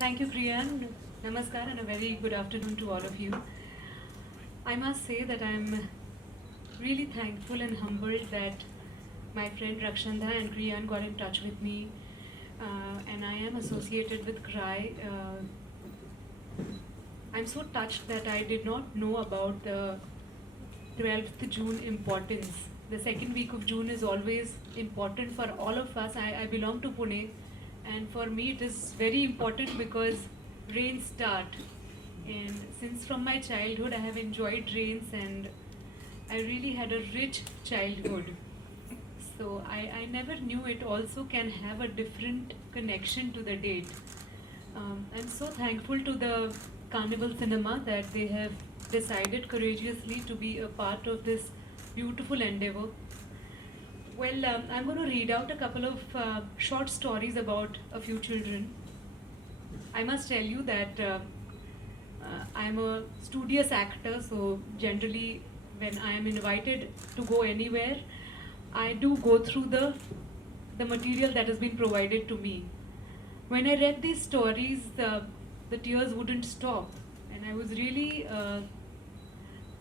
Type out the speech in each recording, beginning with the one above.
Thank you, Priyan. Namaskar and a very good afternoon to all of you. I must say that I'm really thankful and humbled that my friend Rakshanda and Priyan got in touch with me, and I am associated with CRY. I'm so touched that I did not know about the 12th June importance. The second week of June is always important for all of us. I belong to Pune, and for me it is very important because rains start. And since from my childhood I have enjoyed rains, and I really had a rich childhood. So I never knew it also can have a different connection to the date. I'm so thankful to the Carnival Cinema that they have decided courageously to be a part of this beautiful endeavor. Well, I'm going to read out a couple of short stories about a few children. I must tell you that I'm a studious actor, so generally when I am invited to go anywhere, I do go through the material that has been provided to me. When I read these stories, the tears wouldn't stop, and I was really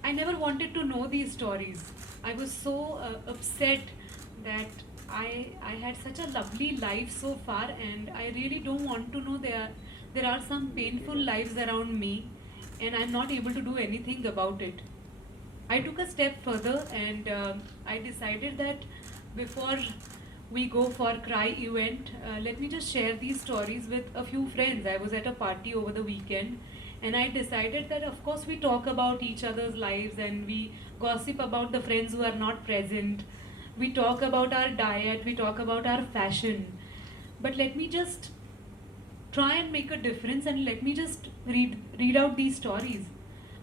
I never wanted to know these stories. I was so upset that I had such a lovely life so far, and I really don't want to know there are some painful lives around me, and I'm not able to do anything about it. I took a step further, and I decided that before we go for CRY event, let me just share these stories with a few friends. I was at a party over the weekend, and I decided that of course we talk about each other's lives and we gossip about the friends who are not present. We talk about our diet, we talk about our fashion. But let me just try and make a difference, and let me just read out these stories.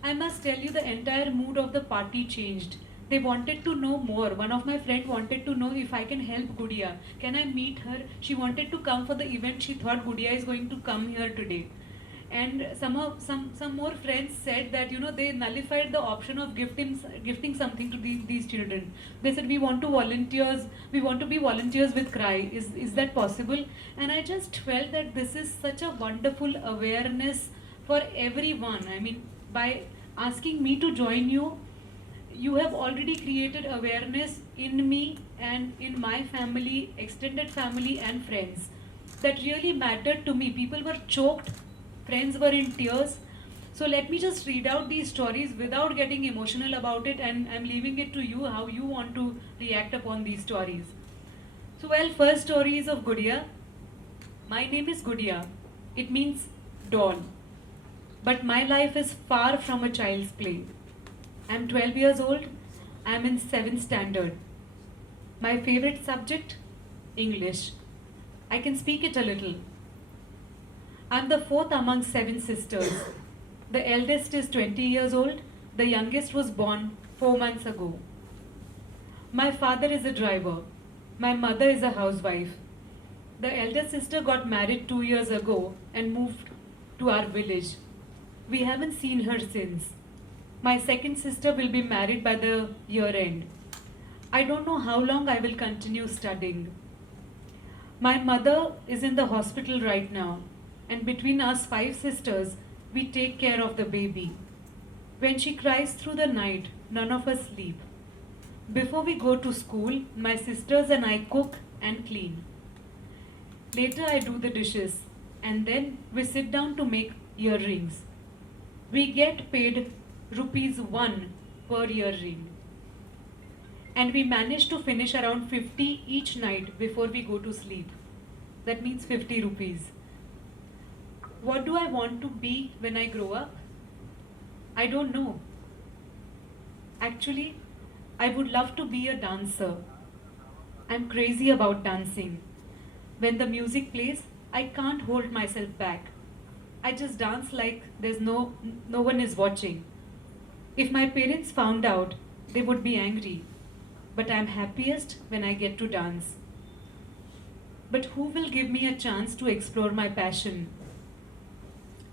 I must tell you, the entire mood of the party changed. They wanted to know more. One of my friends wanted to know if I can help Gudia. Can I meet her? She wanted to come for the event. She thought Gudia is going to come here today. And some more friends said that they nullified the option of gifting something to these children. They said we want to volunteers. We want to be volunteers with CRY. Is that possible? And I just felt that this is such a wonderful awareness for everyone. I mean, by asking me to join you, you have already created awareness in me and in my family, extended family and friends. That really mattered to me. People were choked, friends were in tears. So let me just read out these stories without getting emotional about it, and I'm leaving it to you how you want to react upon these stories. So, well, first story is of Gudia. My name is Gudia. It means doll. But my life is far from a child's play. I'm 12 years old. I'm in 7th standard. My favorite subject? English. I can speak it a little. I'm the fourth among 7 sisters. The eldest is 20 years old. The youngest was born 4 months ago. My father is a driver. My mother is a housewife. The elder sister got married 2 years ago and moved to our village. We haven't seen her since. My second sister will be married by the year end. I don't know how long I will continue studying. My mother is in the hospital right now, and between us 5 sisters, we take care of the baby. When she cries through the night, none of us sleep. Before we go to school, my sisters and I cook and clean. Later I do the dishes, and then we sit down to make earrings. We get paid ₹1 per earring. And we manage to finish around 50 each night before we go to sleep. That means 50 rupees. What do I want to be when I grow up? I don't know. Actually, I would love to be a dancer. I'm crazy about dancing. When the music plays, I can't hold myself back. I just dance like there's no one is watching. If my parents found out, they would be angry. But I'm happiest when I get to dance. But who will give me a chance to explore my passion?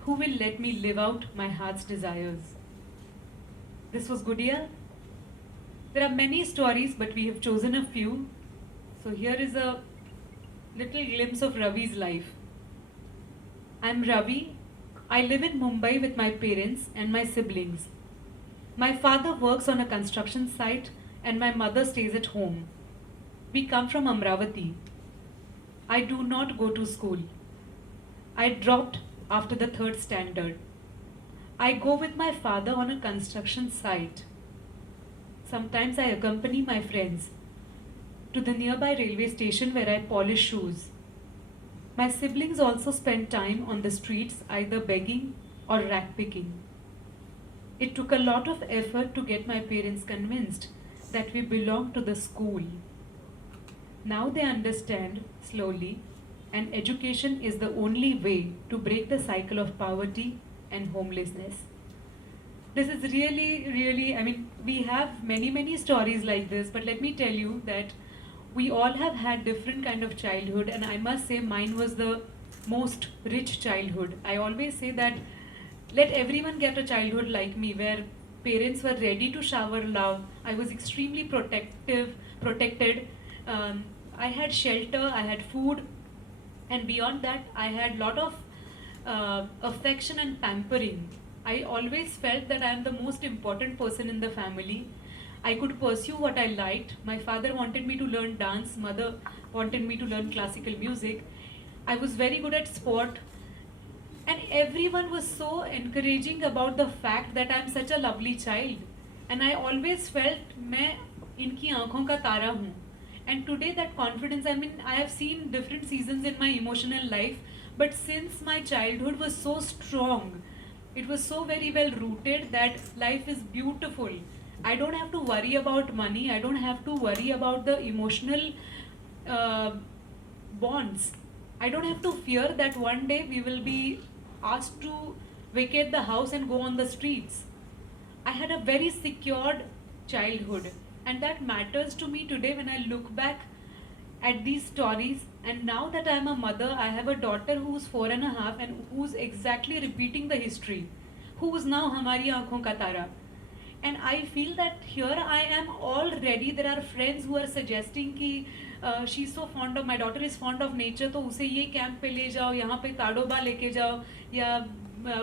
Who will let me live out my heart's desires? This was Gudia. There are many stories, but we have chosen a few. So here is a little glimpse of Ravi's life. I'm Ravi. I live in Mumbai with my parents and my siblings. My father works on a construction site and my mother stays at home. We come from Amravati. I do not go to school. I dropped after the third standard. I go with my father on a construction site. Sometimes I accompany my friends to the nearby railway station where I polish shoes. My siblings also spend time on the streets either begging or rack picking. It took a lot of effort to get my parents convinced that we belong to the school. Now they understand slowly, and education is the only way to break the cycle of poverty and homelessness. This is really, we have many stories like this, but let me tell you that we all have had different kind of childhood, and I must say mine was the most rich childhood. I always say that let everyone get a childhood like me, where parents were ready to shower love. I was extremely protected. I had shelter, I had food, and beyond that, I had lot of affection and pampering. I always felt that I am the most important person in the family. I could pursue what I liked. My father wanted me to learn dance, mother wanted me to learn classical music. I was very good at sport, and everyone was so encouraging about the fact that I am such a lovely child. And I always felt मैं इनकी आँखों का तारा हूँ. And today that confidence, I have seen different seasons in my emotional life, but since my childhood was so strong, it was so very well rooted that life is beautiful. I don't have to worry about money. I don't have to worry about the emotional bonds. I don't have to fear that one day we will be asked to vacate the house and go on the streets. I had a very secured childhood, and that matters to me today when I look back at these stories. And now that I'm a mother, I have a daughter who's 4.5 and who's exactly repeating the history, who's now Hamari Aankhon Ka Tara. And I feel that here I am already, there are friends who are suggesting कि she's so fond of, my daughter is fond of nature, तो उसे ये camp पे ले जाओ, यहाँ पे ताडोबा लेके जाओ, या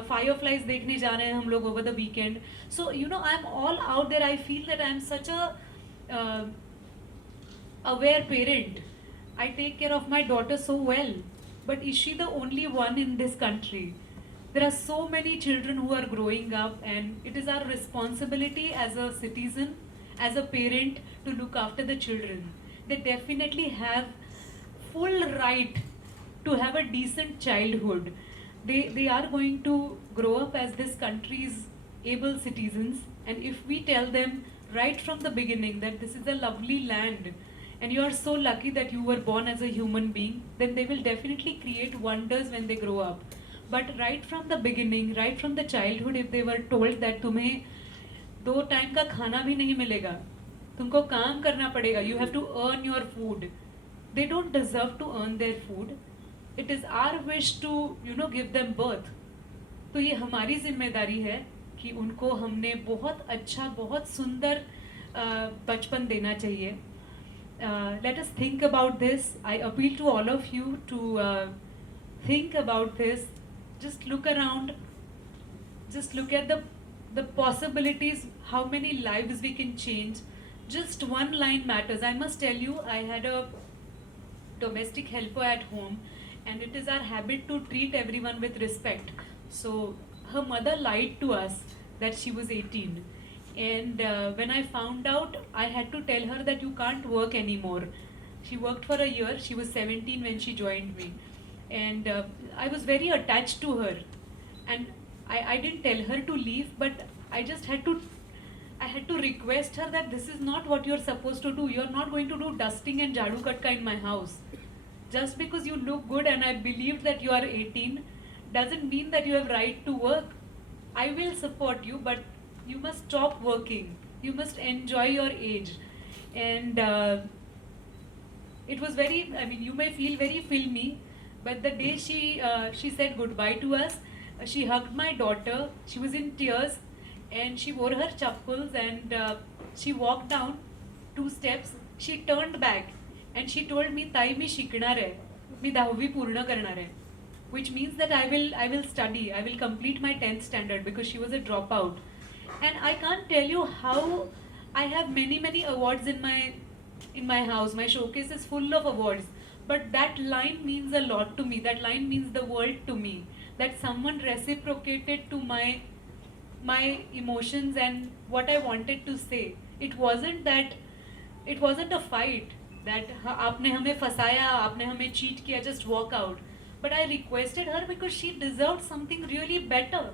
fireflies देखने जा रहे हैं हम लोग over the weekend. So I'm all out there. I feel that I'm such a aware parent. I take care of my daughter so well. But is she the only one in this country? There are so many children who are growing up, and it is our responsibility as a citizen, as a parent, to look after the children. They definitely have full right to have a decent childhood. They are going to grow up as this country's able citizens, and if we tell them right from the beginning that this is a lovely land and you are so lucky that you were born as a human being, then they will definitely create wonders when they grow up. But right from the beginning, right from the childhood, if they were told that तुम्हें 2 time का खाना भी नहीं मिलेगा, तुमको काम करना पड़ेगा, you have to earn your food, they don't deserve to earn their food. It is our wish to give them birth. तो ये हमारी जिम्मेदारी है कि उनको हमने बहुत अच्छा, बहुत सुंदर बचपन देना चाहिए. Let us think about this. I appeal to all of you to think about this. Just look around. Just look at the possibilities, how many lives we can change. Just one line matters. I must tell you, I had a domestic helper at home, and it is our habit to treat everyone with respect. So her mother lied to us that she was 18. And when I found out, I had to tell her that you can't work anymore. She worked for a year. She was 17 when she joined me. And I was very attached to her. And I didn't tell her to leave, but I had to request her that this is not what you're supposed to do. You're not going to do dusting and jhadu katka in my house. Just because you look good and I believed that you are 18 doesn't mean that you have right to work. I will support you, but you must stop working. You must enjoy your age. And it was very, you may feel very filmy, but the day she said goodbye to us, she hugged my daughter. She was in tears, and she wore her chappals, and she walked down 2 steps. She turned back and she told me, "ताई मी शिकणार आहे, मी 10वी पूर्ण करणार आहे." which means that I will study. I will complete my 10th standard because she was a dropout. And I can't tell you how I have many awards in my house. My showcase is full of awards. But that line means a lot to me. That line means the world to me. That someone reciprocated to my emotions and what I wanted to say. It wasn't a fight that आपने हमें फंसाया, आपने हमें cheat किया, just walk out. But I requested her because she deserved something really better.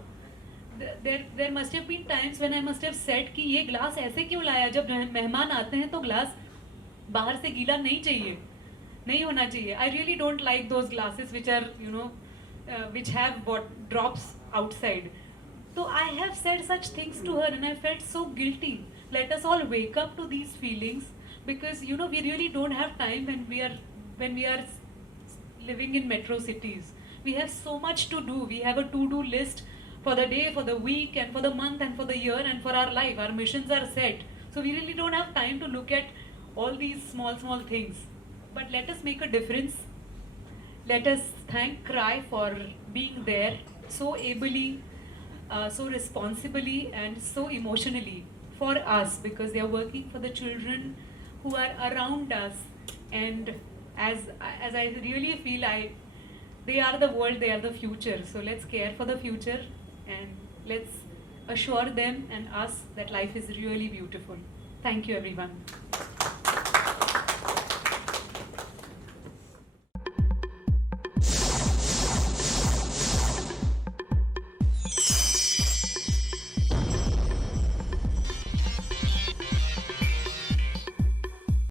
There must have been times when I must have said कि ये glass ऐसे क्यों लाया, जब मेहमान आते हैं तो ग्लास बाहर से गीला नहीं चाहिए, नहीं होना चाहिए. I really don't like those glasses which are, which have drops outside. So I have said such things to her and I felt so guilty. Let us all wake up to these feelings, because we really don't have time when we are living in metro cities. We have so much to do. We have a to-do list for the day, for the week, and for the month, and for the year, and for our life. Our missions are set. So we really don't have time to look at all these small things. But let us make a difference. Let us thank CRY for being there so ably, so responsibly, and so emotionally for us, because they are working for the children who are around us. And as I really feel, they are the world, they are the future. So let's care for the future and let's assure them and us that life is really beautiful. Thank you, everyone.